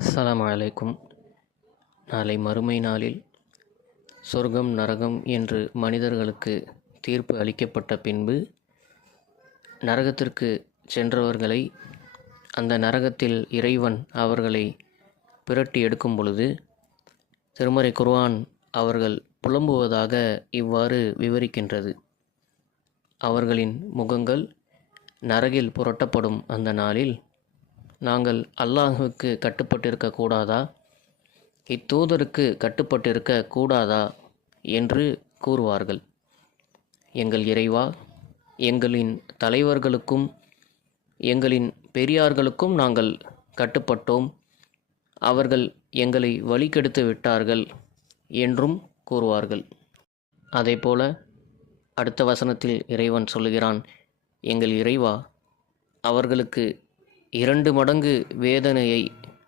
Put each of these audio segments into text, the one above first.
அஸ்ஸலாமு அலைக்கும். நாளை மறுமை நாளில் சொர்க்கம் நரகம் என்று மனிதர்களுக்கு தீர்ப்பு அளிக்கப்பட்ட பின்பு நரகத்திற்கு சென்றவர்களை அந்த நரகத்தில் இறைவன் அவர்களை பிரட்டி எடுக்கும் பொழுது திருமறை குர்ஆன் அவர்கள் புலம்புவதாக இவ்வாறு விவரிக்கின்றது. அவர்களின் முகங்கள் நரகில் புரட்டப்படும் அந்த நாளில், நாங்கள் அல்லாஹுவுக்கு கட்டுப்பட்டிருக்க கூடாதா, இத்தூதருக்கு கட்டுப்பட்டிருக்க கூடாதா என்று கூறுவார்கள். எங்கள் இறைவா, எங்களின் தலைவர்களுக்கும் எங்களின் பெரியார்களுக்கும் நாங்கள் கட்டுப்பட்டோம், அவர்கள் எங்களை வழிகெடுத்து விட்டார்கள் என்றும் கூறுவார்கள். அதேபோல அடுத்த வசனத்தில் இறைவன் சொல்லுகிறான், எங்கள் இறைவா, அவர்களுக்கு 2 மடங்கு வேதனையை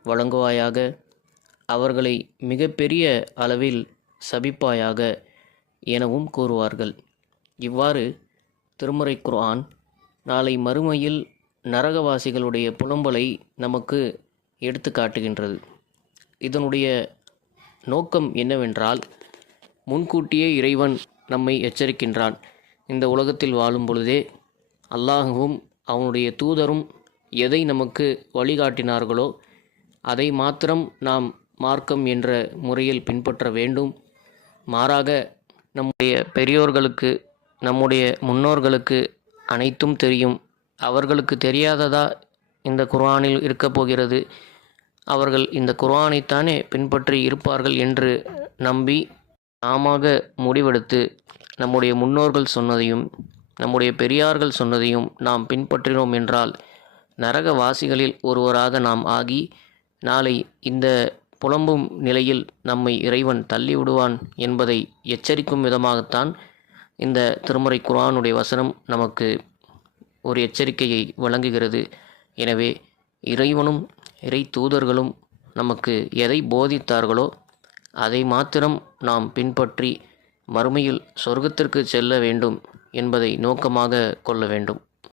வழங்குவாயாக, அவர்களை மிகப்பெரிய அளவில் சபிப்பாயாக எனவும் கூறுவார்கள். இவ்வாறு திருமறை குர்ஆன் நாளை மறுமையில் நரகவாசிகளுடைய புலம்பலை நமக்கு எடுத்து காட்டுகின்றது. இதனுடைய நோக்கம் என்னவென்றால், முன்கூட்டியே இறைவன் நம்மை எச்சரிக்கின்றான். இந்த உலகத்தில் வாழும் பொழுதே அல்லாஹுவும் அவனுடைய தூதரும் எதை நமக்கு வழிகாட்டினார்களோ அதை மாத்திரம் நாம் மார்க்கம் என்ற முறையில் பின்பற்ற வேண்டும். மாறாக நம்முடைய பெரியோர்களுக்கு, நம்முடைய முன்னோர்களுக்கு அனைத்தும் தெரியும், அவர்களுக்கு தெரியாததா இந்த குர்ஆனில் இருக்கப் போகிறது, அவர்கள் இந்த குர்ஆனைத்தானே பின்பற்றி இருப்பார்கள் என்று நம்பி நாமாக முடிவெடுத்து நம்முடைய முன்னோர்கள் சொன்னதையும் நம்முடைய பெரியார்கள் சொன்னதையும் நாம் பின்பற்றினோம் என்றால் நரகவாசிகளில் ஒருவராக நாம் ஆகி நாளை இந்த புலம்பும் நிலையில் நம்மை இறைவன் தள்ளிவிடுவான் என்பதை எச்சரிக்கும் விதமாகத்தான் இந்த திருமறை குர்ஆனுடைய வசனம் நமக்கு ஒரு எச்சரிக்கையை வழங்குகிறது. எனவே இறைவனும் இறை தூதர்களும் நமக்கு எதை போதித்தார்களோ அதை மாத்திரம் நாம் பின்பற்றி மறுமையில் சொர்க்கத்திற்கு செல்ல வேண்டும் என்பதை நோக்கமாக கொள்ள வேண்டும்.